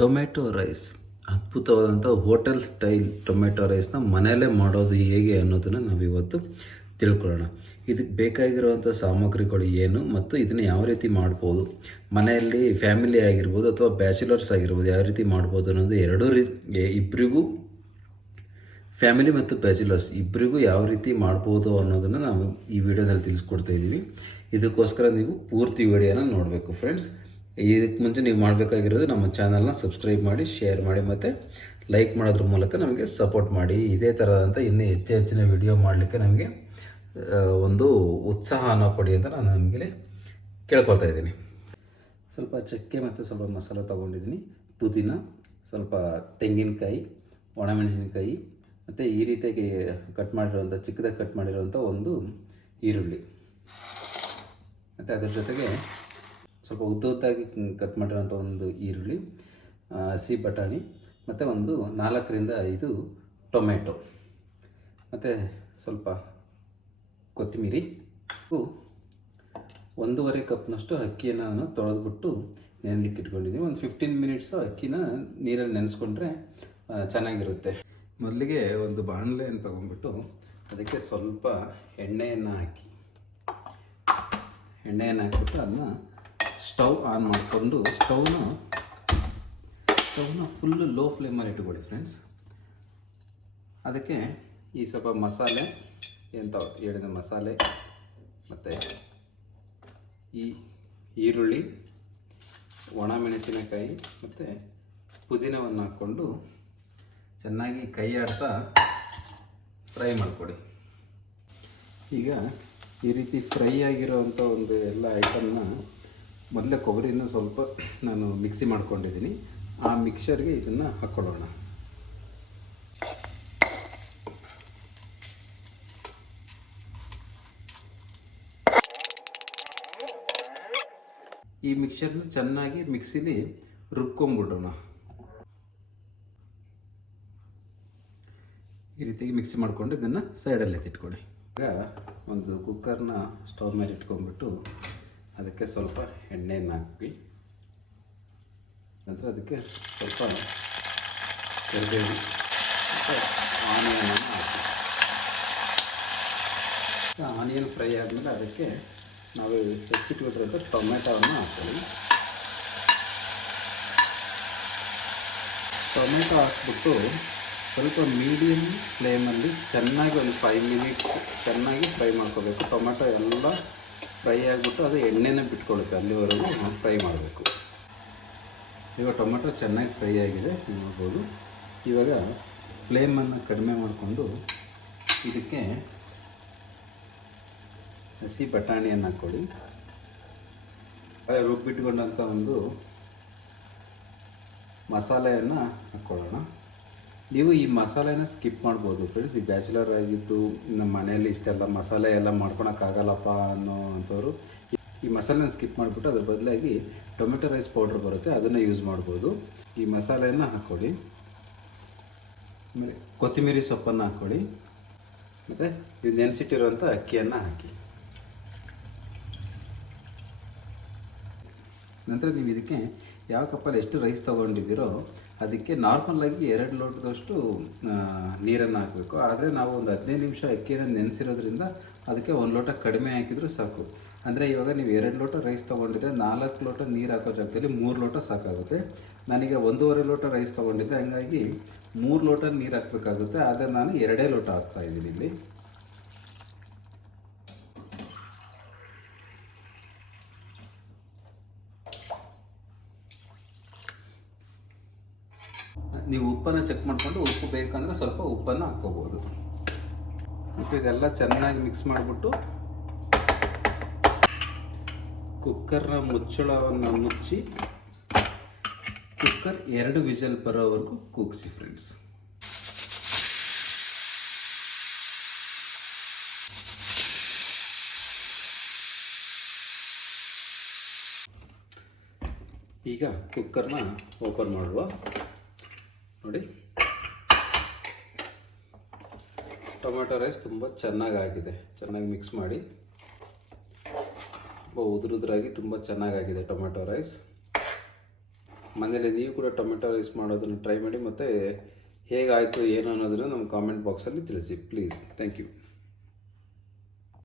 Tomato rice, ಅದ್ಭುತವಾದಂಥ hotel style tomato ರೈಸ್ನ ಮನೆಯಲ್ಲೇ ಮಾಡೋದು ಹೇಗೆ ಅನ್ನೋದನ್ನು ನಾವಿವತ್ತು ತಿಳ್ಕೊಳ್ಳೋಣ. ಇದಕ್ಕೆ ಬೇಕಾಗಿರುವಂಥ ಸಾಮಗ್ರಿಗಳು ಏನು ಮತ್ತು ಇದನ್ನು ಯಾವ ರೀತಿ ಮಾಡ್ಬೋದು, ಮನೆಯಲ್ಲಿ ಫ್ಯಾಮಿಲಿ ಆಗಿರ್ಬೋದು ಅಥವಾ ಬ್ಯಾಚುಲರ್ಸ್ ಆಗಿರ್ಬೋದು ಯಾವ ರೀತಿ ಮಾಡ್ಬೋದು ಅನ್ನೋದು ಇಬ್ಬರಿಗೂ, ಫ್ಯಾಮಿಲಿ ಮತ್ತು ಬ್ಯಾಚುಲರ್ಸ್ ಇಬ್ಬರಿಗೂ ಯಾವ ರೀತಿ ಮಾಡ್ಬೋದು ಅನ್ನೋದನ್ನು ನಾವು ಈ ವಿಡಿಯೋದಲ್ಲಿ ತಿಳಿಸ್ಕೊಡ್ತಾ ಇದ್ದೀವಿ. ಇದಕ್ಕೋಸ್ಕರ ನೀವು ಪೂರ್ತಿ ವಿಡಿಯೋನ ನೋಡಬೇಕು ಫ್ರೆಂಡ್ಸ್. ಇದಕ್ಕೆ ಮುಂಚೆ ನೀವು ಮಾಡಬೇಕಾಗಿರೋದು ನಮ್ಮ ಚಾನಲ್ನ ಸಬ್ಸ್ಕ್ರೈಬ್ ಮಾಡಿ, ಶೇರ್ ಮಾಡಿ ಮತ್ತು ಲೈಕ್ ಮಾಡೋದ್ರ ಮೂಲಕ ನಮಗೆ ಸಪೋರ್ಟ್ ಮಾಡಿ. ಇದೇ ಥರದಂಥ ಇನ್ನೂ ಹೆಚ್ಚಿನ ವಿಡಿಯೋ ಮಾಡಲಿಕ್ಕೆ ನಮಗೆ ಒಂದು ಉತ್ಸಾಹನ ಕೊಡಿ ಅಂತ ನಾನು ನಿಮಗೆ ಕೇಳ್ಕೊಳ್ತಾ ಇದ್ದೀನಿ. ಸ್ವಲ್ಪ ಚಕ್ಕೆ ಮತ್ತು ಸ್ವಲ್ಪ ಮಸಾಲ ತೊಗೊಂಡಿದ್ದೀನಿ, ಪುದೀನ, ಸ್ವಲ್ಪ ತೆಂಗಿನಕಾಯಿ, ಒಣಮೆಣಸಿನಕಾಯಿ ಮತ್ತು ಈ ರೀತಿಯಾಗಿ ಚಿಕ್ಕದಾಗಿ ಕಟ್ ಮಾಡಿರುವಂಥ ಒಂದು ಈರುಳ್ಳಿ, ಮತ್ತು ಅದರ ಜೊತೆಗೆ ಸ್ವಲ್ಪ ಉದ್ದಾಗಿ ಕಟ್ ಮಾಡಿರೋಂಥ ಒಂದು ಈರುಳ್ಳಿ, ಹಸಿ ಬಟಾಣಿ ಮತ್ತು ಒಂದು 4ರಿಂದ 5 ಟೊಮೆಟೊ ಮತ್ತು ಸ್ವಲ್ಪ ಕೊತ್ತಂಬರಿ, 1.5 ಕಪ್ನಷ್ಟು ಅಕ್ಕಿಯನ್ನು ನಾನು ತೊಳೆದ್ಬಿಟ್ಟು ನೆನೆಲಿಕ್ಕೆ ಇಟ್ಕೊಂಡಿದ್ದೀನಿ. ಒಂದು 15 ಮಿನಿಟ್ಸು ಅಕ್ಕಿನ ನೀರಲ್ಲಿ ನೆನೆಸ್ಕೊಂಡ್ರೆ ಚೆನ್ನಾಗಿರುತ್ತೆ. ಮೊದಲಿಗೆ ಒಂದು ಬಾಣಲೆಯನ್ನು ತೊಗೊಂಡ್ಬಿಟ್ಟು ಅದಕ್ಕೆ ಸ್ವಲ್ಪ ಎಣ್ಣೆಯನ್ನು ಹಾಕಿಬಿಟ್ಟು ಅದನ್ನ ಸ್ಟವ್ ಆನ್ ಮಾಡಿಕೊಂಡು ಸ್ಟವ್ನ ಫುಲ್ಲು ಲೋ ಫ್ಲೇಮಲ್ಲಿ ಇಟ್ಕೊಳ್ಳಿ ಫ್ರೆಂಡ್ಸ್. ಅದಕ್ಕೆ ಈ ಸ್ವಲ್ಪ ಮಸಾಲೆ ಹೇಳಿದ ಮಸಾಲೆ ಮತ್ತು ಈ ಈರುಳ್ಳಿ, ಒಣಮೆಣಸಿನಕಾಯಿ ಮತ್ತು ಪುದೀನವನ್ನು ಹಾಕ್ಕೊಂಡು ಚೆನ್ನಾಗಿ ಕೈ ಆಡ್ತಾ ಫ್ರೈ ಮಾಡಿಕೊಡಿ. ಈಗ ಈ ರೀತಿ ಫ್ರೈ ಆಗಿರೋವಂಥ ಒಂದು ಎಲ್ಲ ಐಟಮ್ನ ಮೊದಲೇ ಕೊಬ್ಬರಿನ ಸ್ವಲ್ಪ ನಾನು ಮಿಕ್ಸಿ ಮಾಡ್ಕೊಂಡಿದ್ದೀನಿ. ಆ ಮಿಕ್ಸರ್ಗೆ ಇದನ್ನು ಹಾಕ್ಕೊಳ್ಳೋಣ. ಈ ಮಿಕ್ಸರ್ನ ಚೆನ್ನಾಗಿ ಮಿಕ್ಸಿಲಿ ರುಬ್ಕೊಂಡ್ಬಿಡೋಣ. ಈ ರೀತಿಯಾಗಿ ಮಿಕ್ಸಿ ಮಾಡಿಕೊಂಡು ಇದನ್ನು ಸೈಡಲ್ಲಿ ಎತ್ತಿಟ್ಕೊಳ್ಳಿ. ಈಗ ಒಂದು ಕುಕ್ಕರ್ನ ಸ್ಟವ್ ಮೇಲೆ ಇಟ್ಕೊಂಡ್ಬಿಟ್ಟು ಅದಕ್ಕೆ ಸ್ವಲ್ಪ ಎಣ್ಣೆಯನ್ನು ಹಾಕಿ, ನಂತರ ಅದಕ್ಕೆ ಸ್ವಲ್ಪ ಕರಿಬೇವು ಮತ್ತು ಆನಿಯನನ್ನು ಹಾಕಿ. ಆನಿಯನ್ ಫ್ರೈ ಆದಮೇಲೆ ಅದಕ್ಕೆ ನಾವು ಹೆಚ್ಚಿಟ್ಬಿಟ್ಟಿರೋಂಥ ಟೊಮೆಟೊವನ್ನು ಹಾಕ್ತೀವಿ. ಟೊಮೆಟೊ ಹಾಕ್ಬಿಟ್ಟು ಸ್ವಲ್ಪ ಮೀಡಿಯಮ್ ಫ್ಲೇಮಲ್ಲಿ ಚೆನ್ನಾಗಿ ಒಂದು 5 ಮಿನಿಟ್ಸ್ ಚೆನ್ನಾಗಿ ಫ್ರೈ ಮಾಡ್ಕೋಬೇಕು. ಟೊಮೆಟೊ ಎಲ್ಲ ಫ್ರೈ ಆಗಿಬಿಟ್ಟು ಅದು ಎಣ್ಣೆನ ಬಿಟ್ಕೊಳ್ಳುತ್ತೆ, ಅಲ್ಲಿವರೆಗೂ ಫ್ರೈ ಮಾಡಬೇಕು. ಇವಾಗ ಟೊಮೆಟೊ ಚೆನ್ನಾಗಿ ಫ್ರೈ ಆಗಿದೆ ನೋಡ್ಬೋದು. ಇವಾಗ ಫ್ಲೇಮನ್ನು ಕಡಿಮೆ ಮಾಡಿಕೊಂಡು ಇದಕ್ಕೆ ಹಸಿ ಬಟಾಣಿಯನ್ನು ಹಾಕ್ಕೊಳ್ಳಿ. ರುಬ್ಬಿಟ್ಕೊಂಡಂಥ ಒಂದು ಮಸಾಲೆಯನ್ನು ಹಾಕ್ಕೊಳ್ಳೋಣ. ನೀವು ಈ ಮಸಾಲೆನ ಸ್ಕಿಪ್ ಮಾಡ್ಬೋದು ಫ್ರೆಂಡ್ಸ್. ಈ ಬ್ಯಾಚುಲರ್ ಆಗಿದ್ದು ನಮ್ಮ ಮನೆಯಲ್ಲಿ ಇಷ್ಟೆಲ್ಲ ಮಸಾಲೆ ಎಲ್ಲ ಮಾಡ್ಕೊಳಕ್ಕಾಗಲ್ಲಪ್ಪ ಅನ್ನೋ ಅಂಥವ್ರು ಈ ಮಸಾಲೆನ ಸ್ಕಿಪ್ ಮಾಡಿಬಿಟ್ಟು ಅದ್ರ ಬದಲಾಗಿ ಟೊಮೆಟೊ ರೈಸ್ ಪೌಡ್ರ್ ಬರುತ್ತೆ, ಅದನ್ನು ಯೂಸ್ ಮಾಡ್ಬೋದು. ಈ ಮಸಾಲೆಯನ್ನು ಹಾಕ್ಕೊಳ್ಳಿ, ಆಮೇಲೆ ಕೊತ್ತಂಬರಿ ಸೊಪ್ಪನ್ನು ಹಾಕ್ಕೊಳ್ಳಿ, ಮತ್ತು ಇದು ನೆನೆಸಿಟ್ಟಿರುವಂಥ ಅಕ್ಕಿಯನ್ನು ಹಾಕಿ. ನಂತರ ನೀವು ಇದಕ್ಕೆ ಯಾವ ಕಪ್ಪಲ್ಲಿ ಎಷ್ಟು ರೈಸ್ ತೊಗೊಂಡಿದ್ದೀರೋ ಅದಕ್ಕೆ ನಾರ್ಮಲಾಗಿ 2 ಲೋಟದಷ್ಟು ನೀರನ್ನು ಹಾಕಬೇಕು. ಆದರೆ ನಾವು ಒಂದು 15 ನಿಮಿಷ ಅಕ್ಕಿಯನ್ನು ನೆನೆಸಿರೋದ್ರಿಂದ ಅದಕ್ಕೆ 1 ಲೋಟ ಕಡಿಮೆ ಹಾಕಿದರೂ ಸಾಕು. ಅಂದರೆ ಇವಾಗ ನೀವು 2 ಲೋಟ ರೈಸ್ ತೊಗೊಂಡಿದ್ರೆ 4 ಲೋಟ ನೀರು ಹಾಕೋ ಜಾಗದಲ್ಲಿ 3 ಲೋಟ ಸಾಕಾಗುತ್ತೆ. ನಾನೀಗ 1.5 ಲೋಟ ರೈಸ್ ತೊಗೊಂಡಿದ್ದೆ, ಹಂಗಾಗಿ 3 ಲೋಟ ನೀರು ಹಾಕಬೇಕಾಗುತ್ತೆ. ಆದರೆ ನಾನು 2 ಲೋಟ ಹಾಕ್ತಾಯಿದ್ದೀನಿ ಇಲ್ಲಿ. ನೀವು ಉಪ್ಪನ್ನು ಚೆಕ್ ಮಾಡಿಕೊಂಡು ಉಪ್ಪು ಬೇಕಂದರೆ ಸ್ವಲ್ಪ ಉಪ್ಪನ್ನು ಹಾಕ್ಕೋಬೋದು. ಇದೆಲ್ಲ ಚೆನ್ನಾಗಿ ಮಿಕ್ಸ್ ಮಾಡಿಬಿಟ್ಟು ಕುಕ್ಕರ್ನ ಮುಚ್ಚಳವನ್ನು ಮುಚ್ಚಿ ಕುಕ್ಕರ್ 2 ವಿಷಲ್ ಬರೋವರೆಗೂ ಕೂಗಿಸಿ ಫ್ರೆಂಡ್ಸ್. ಈಗ ಕುಕ್ಕರ್ನ ಓಪನ್ ಮಾಡುವ. ನೋಡಿ, ಟೊಮೆಟೊ ರೈಸ್ ತುಂಬ ಚೆನ್ನಾಗಾಗಿದೆ. ಚೆನ್ನಾಗಿ ಮಿಕ್ಸ್ ಮಾಡಿ, ತುಂಬ ಉದುರಾಗಿ ತುಂಬ ಚೆನ್ನಾಗಾಗಿದೆ ಟೊಮೆಟೊ ರೈಸ್. ಮನೇಲಿ ನೀವು ಕೂಡ ಟೊಮೆಟೊ ರೈಸ್ ಮಾಡೋದನ್ನು ಟ್ರೈ ಮಾಡಿ, ಮತ್ತು ಹೇಗಾಯಿತು ಏನು ಅನ್ನೋದನ್ನು ನಮ್ಮ ಕಾಮೆಂಟ್ ಬಾಕ್ಸಲ್ಲಿ ತಿಳಿಸಿ ಪ್ಲೀಸ್. Thank you.